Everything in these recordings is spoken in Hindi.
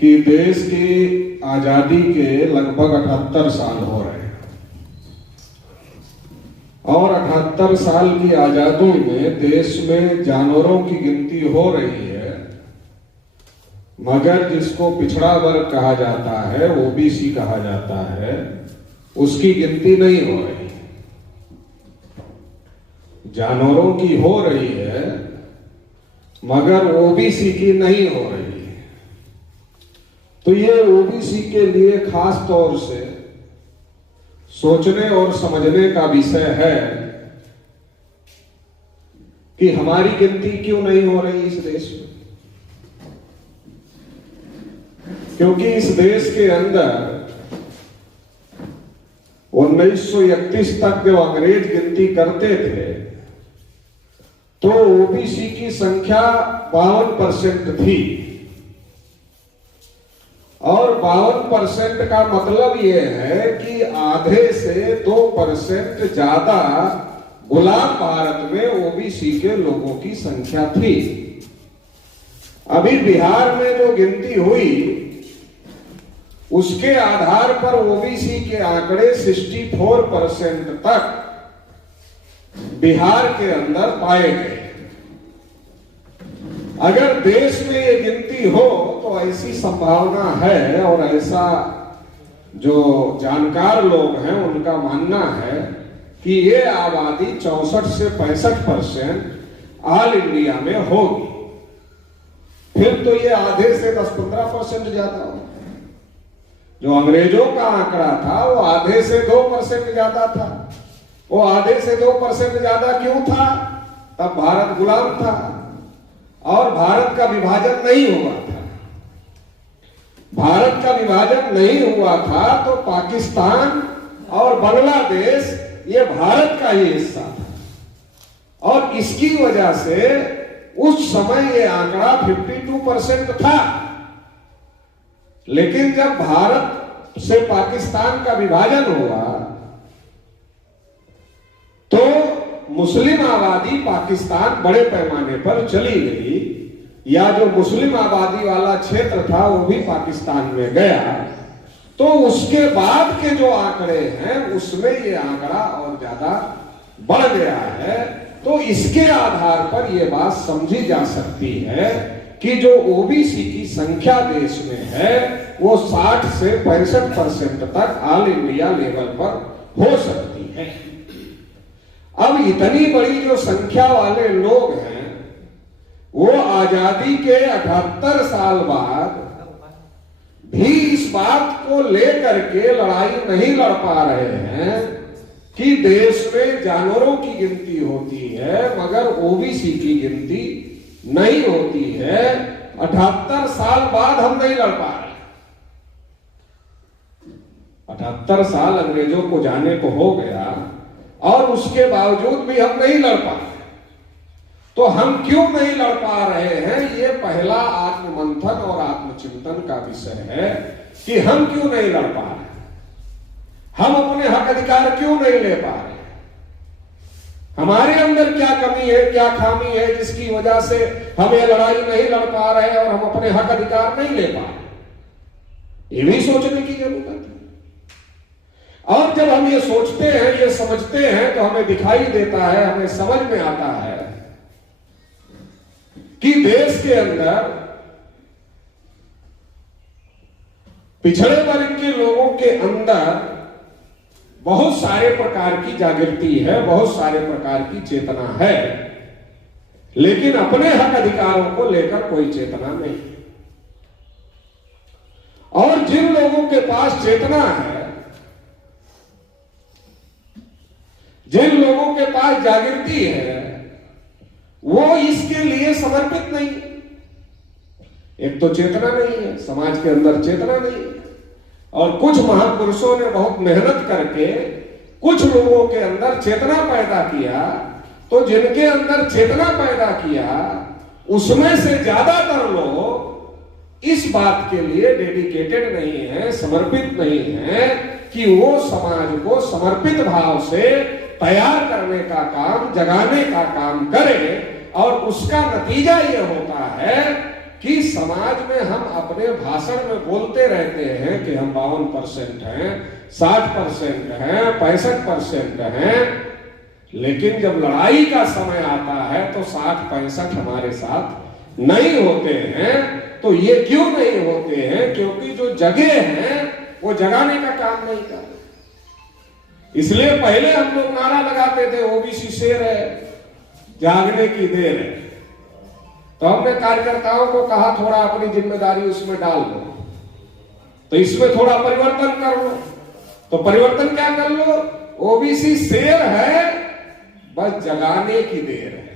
कि देश की आजादी के लगभग 78 साल हो रहे हैं और 78 साल की आजादी में देश में जानवरों की गिनती हो रही है, मगर जिसको पिछड़ा वर्ग कहा जाता है, ओबीसी कहा जाता है, उसकी गिनती नहीं हो रही। जानवरों की हो रही है मगर ओबीसी की नहीं हो रही है। तो ये ओबीसी के लिए खास तौर से सोचने और समझने का विषय है कि हमारी गिनती क्यों नहीं हो रही इस देश में। क्योंकि इस देश के अंदर 1931 तक जब अंग्रेज गिनती करते थे तो ओबीसी की संख्या 52% थी और 52% का मतलब यह है कि आधे से 2% ज्यादा गुलाम भारत में ओबीसी के लोगों की संख्या थी। अभी बिहार में जो गिनती हुई उसके आधार पर ओबीसी के आंकड़े 64% तक बिहार के अंदर पाए गए। अगर देश में ये गिनती हो तो ऐसी संभावना है और ऐसा जो जानकार लोग हैं उनका मानना है कि ये आबादी 64 से 65% ऑल इंडिया में होगी। फिर तो ये आधे से 10-15% ज्यादा होगा। जो अंग्रेजों का आंकड़ा था वो आधे से 2% ज्यादा था। वो आधे से 2% ज्यादा क्यों था? तब भारत गुलाम था और भारत का विभाजन नहीं हुआ था। भारत का विभाजन नहीं हुआ था तो पाकिस्तान और बांग्लादेश ये भारत का ही हिस्सा था और इसकी वजह से उस समय ये आंकड़ा 52% था। लेकिन जब भारत से पाकिस्तान का विभाजन हुआ तो मुस्लिम आबादी पाकिस्तान बड़े पैमाने पर चली गई, या जो मुस्लिम आबादी वाला क्षेत्र था वो भी पाकिस्तान में गया। तो उसके बाद के जो आंकड़े हैं उसमें ये आंकड़ा और ज्यादा बढ़ गया है। तो इसके आधार पर यह बात समझी जा सकती है कि जो ओबीसी की संख्या देश में है वो 60 से 65% तक ऑल इंडिया लेवल पर हो सकती है। अब इतनी बड़ी जो संख्या वाले लोग हैं वो आजादी के 78 साल बाद भी इस बात को लेकर के लड़ाई नहीं लड़ पा रहे हैं कि देश में जानवरों की गिनती होती है मगर ओबीसी की गिनती नहीं होती है। 78 साल बाद हम नहीं लड़ पा रहे। 78 साल अंग्रेजों को जाने को हो गया और उसके बावजूद भी हम नहीं लड़ पा रहे। तो हम क्यों नहीं लड़ पा रहे हैं, ये पहला आत्ममंथन और आत्मचिंतन का विषय है कि हम क्यों नहीं लड़ पा रहे, हम अपने हक अधिकार क्यों नहीं ले पा रहे, हमारे अंदर क्या कमी है, क्या खामी है जिसकी वजह से हम ये लड़ाई नहीं लड़ पा रहे और हम अपने हक अधिकार नहीं ले पा रहे। ये भी सोचने की जरूरत है। और जब हम ये सोचते हैं, ये समझते हैं तो हमें दिखाई देता है, हमें समझ में आता है कि देश के अंदर पिछड़े वर्ग के लोगों के अंदर बहुत सारे प्रकार की जागृति है, बहुत सारे प्रकार की चेतना है, लेकिन अपने हक अधिकारों को लेकर कोई चेतना नहीं। और जिन लोगों के पास चेतना है, जिन लोगों के पास जागृति है, वो इसके लिए समर्पित नहीं। एक तो चेतना नहीं है, समाज के अंदर चेतना नहीं है। और कुछ महापुरुषों ने बहुत मेहनत करके कुछ लोगों के अंदर चेतना पैदा किया, तो जिनके अंदर चेतना पैदा किया उसमें से ज्यादातर लोग इस बात के लिए डेडिकेटेड नहीं है, समर्पित नहीं है कि वो समाज को समर्पित भाव से तैयार करने का काम, जगाने का काम करे। और उसका नतीजा ये होता है कि समाज में हम अपने भाषण में बोलते रहते हैं कि हम 52% हैं, 60% हैं, 65% हैं, लेकिन जब लड़ाई का समय आता है तो 60-65 हमारे साथ नहीं होते हैं। तो ये क्यों नहीं होते हैं? क्योंकि जो जगे हैं वो जगाने का काम नहीं कर रहे। इसलिए पहले हम लोग नारा लगाते थे ओबीसी शेर है, जागने की देर है। तो हमने कार्यकर्ताओं को कहा थोड़ा अपनी जिम्मेदारी उसमें डाल दो, तो इसमें थोड़ा परिवर्तन कर लो। तो परिवर्तन क्या कर लो? ओबीसी शेर है, बस जगाने की देर है।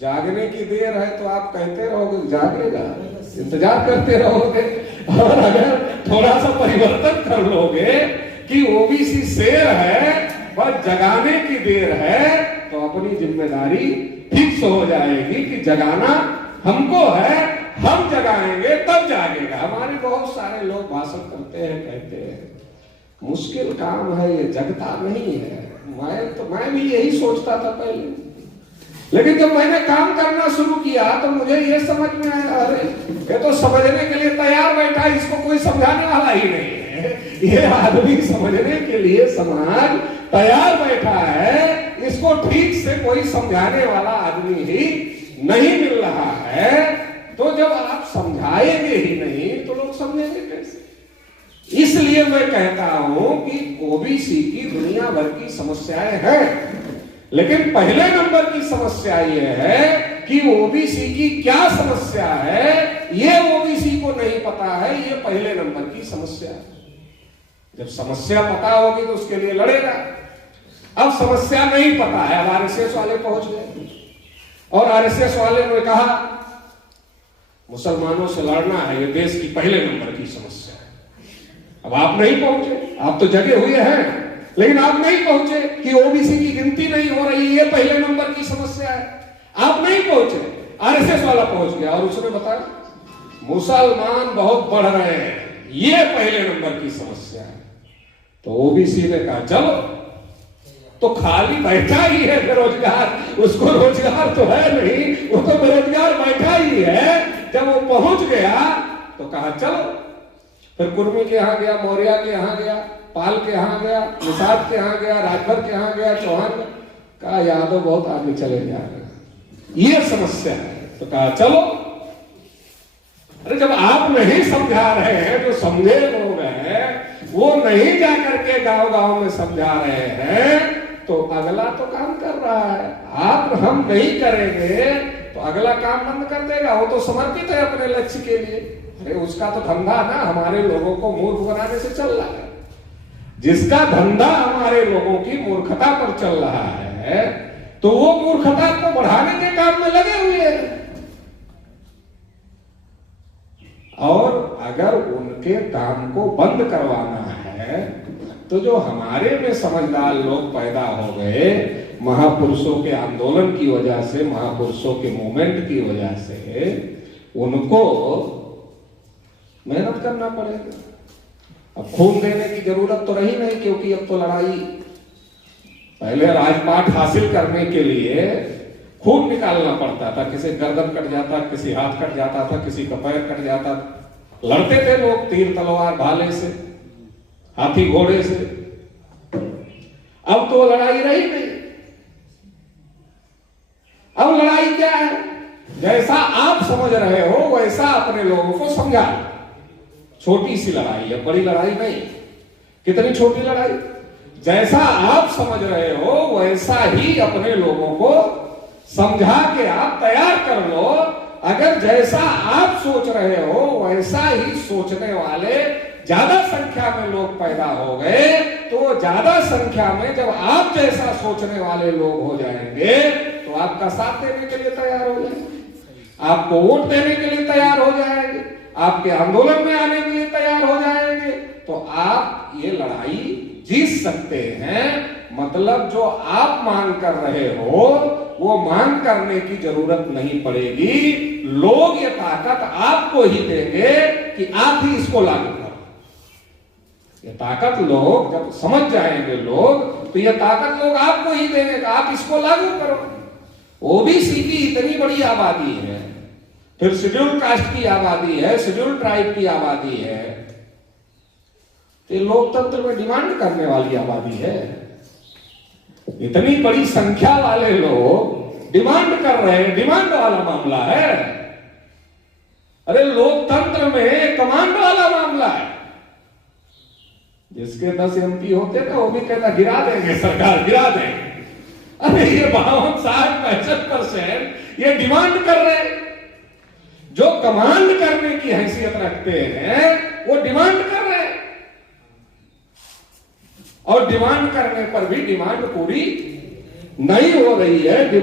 जागने की देर है तो आप कहते रहोगे जागेगा, इंतजार करते रहोगे। और अगर थोड़ा सा परिवर्तन कर लोगे कि ओबीसी शेर है, बस जगाने की देर है, तो अपनी जिम्मेदारी फिक्स हो जाएगी कि जगाना हमको है, हम जगाएंगे तब जागेगा। हमारे बहुत सारे लोग भाषण करते हैं, कहते हैं मुश्किल काम है ये, जगता नहीं है। मैं भी यही सोचता था पहले, लेकिन जब मैंने काम करना शुरू किया तो मुझे ये समझ में आया, अरे ये तो समझने के लिए तैयार बैठा है, इसको कोई समझाने वाला ही नहीं है। ये आदमी समझने के लिए समाज तैयार बैठा है, इसको ठीक से कोई समझाने वाला आदमी ही नहीं मिल रहा है। तो जब आप समझाएंगे ही नहीं तो लोग समझेंगे कैसे? इसलिए मैं कहता हूं कि ओबीसी की दुनिया भर की समस्याएं हैं, लेकिन पहले नंबर की समस्या यह है कि ओबीसी की क्या समस्या है ये ओबीसी को नहीं पता है। ये पहले नंबर की समस्या है। जब समस्या पता होगी तो उसके लिए लड़ेगा। अब समस्या नहीं पता है, अब आरएसएस वाले पहुंच गए और आरएसएस वाले ने कहा मुसलमानों से लड़ना है, ये देश की पहले नंबर की समस्या है। अब आप नहीं पहुंचे, आप तो जगे हुए हैं, लेकिन आप नहीं पहुंचे कि ओबीसी की गिनती नहीं हो रही, ये पहले नंबर की समस्या है। आप नहीं पहुंचे, आरएसएस वाला पहुंच गया और उसने बताया मुसलमान बहुत बढ़ रहे हैं, ये पहले नंबर की समस्या है। तो ओबीसी ने कहा चलो, तो खाली बैठा ही है बेरोजगार, उसको रोजगार तो है नहीं, वो तो बेरोजगार बैठा ही है। जब वो पहुंच गया तो कहा चलो। फिर कुर्मी के यहां गया, मौर्य के यहां गया, पाल के यहां गया, निषाद के यहां गया, राजभर के यहां गया, चौहान कहा यादव बहुत आगे चले जा रहे हैं, ये समस्या है। तो कहा चलो। अरे जब आप नहीं समझा रहे हैं, जो समझे लोग हैं वो नहीं जाकर के गांव गांव में समझा रहे हैं, तो अगला तो काम कर रहा है। आप हम नहीं करेंगे तो अगला काम बंद कर देगा। वो तो समर्पित है अपने लक्ष्य के लिए। अरे उसका तो धंधा ना हमारे लोगों को मूर्ख बनाने से चल रहा है। जिसका धंधा हमारे लोगों की मूर्खता पर चल रहा है, तो वो मूर्खता को बढ़ाने के काम में लगे हुए हैं। और अगर उनके काम को बंद करवाना है तो जो हमारे में समझदार लोग पैदा हो गए महापुरुषों के आंदोलन की वजह से, महापुरुषों के मूवमेंट की वजह से, उनको मेहनत करना पड़ेगा। अब खून देने की जरूरत तो रही नहीं, क्योंकि अब तो लड़ाई, पहले राजपाट हासिल करने के लिए खून निकालना पड़ता था, किसी गर्दन कट जाता, किसी हाथ कट जाता था, किसी का पैर कट जाता था। लड़ते थे लोग तीर तलवार भाले से, हाथी घोड़े से। अब तो लड़ाई रही नहीं। अब लड़ाई क्या है? जैसा आप समझ रहे हो वैसा अपने लोगों को समझा। छोटी सी लड़ाई है, बड़ी लड़ाई नहीं। कितनी छोटी लड़ाई? जैसा आप समझ रहे हो वैसा ही अपने लोगों को समझा के आप तैयार कर लो। अगर जैसा आप सोच रहे हो वैसा ही सोचने वाले ज्यादा संख्या में लोग पैदा हो गए, तो ज्यादा संख्या में जब आप जैसा सोचने वाले लोग हो जाएंगे तो आपका साथ देने के लिए तैयार हो जाएंगे, आपको वोट देने के लिए तैयार हो जाएंगे, आपके आंदोलन में आने के लिए तैयार हो जाएंगे। तो आप ये लड़ाई जीत सकते हैं। मतलब जो आप मांग कर रहे हो वो मांग करने की जरूरत नहीं पड़ेगी। लोग ये ताकत आपको ही देंगे कि आप ही इसको लागू करो। ये ताकत लोग जब समझ जाएंगे लोग, तो ये ताकत लोग आपको ही देंगे कि आप इसको लागू करो। ओबीसी की इतनी बड़ी आबादी है, फिर शेड्यूल कास्ट की आबादी है, शेड्यूल ट्राइब की आबादी है। ये लोकतंत्र में डिमांड करने वाली आबादी है। इतनी बड़ी संख्या वाले लोग डिमांड कर रहे हैं, डिमांड वाला मामला है। अरे लोकतंत्र में कमांड वाला मामला है। जिसके 10 MP होते ना वो भी कहता गिरा देंगे, सरकार गिरा देंगे। अरे ये 52, 60, 65% ये डिमांड कर रहे हैं। जो कमांड करने की हैसियत रखते हैं वो डिमांड कर रहे हैं, और डिमांड करने पर भी डिमांड पूरी नहीं हो रही है।